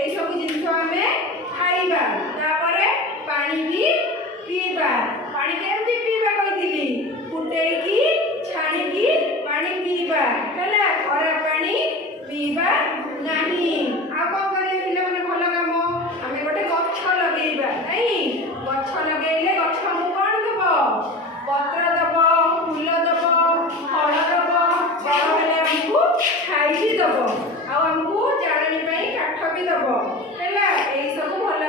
এই সব জিনিস আমি খাইবা তাପରେ পানি भी पीवा पानी केमती पीवा कहिली फुटेकी छाणीकी पानी पीवा हैला खरा पानी पीवा नहीं आ को करे पिले माने भलो काम आमे गोटे गछ लगेइबा नहीं गछ लगेइले गछ हमु कोन देबो पत्र देबो फूल देबो फल देबो बड़ हेले हमकु खाई भी देबो आ हमकु जाणनी पई काठ भी देबो हैला एई सब भलो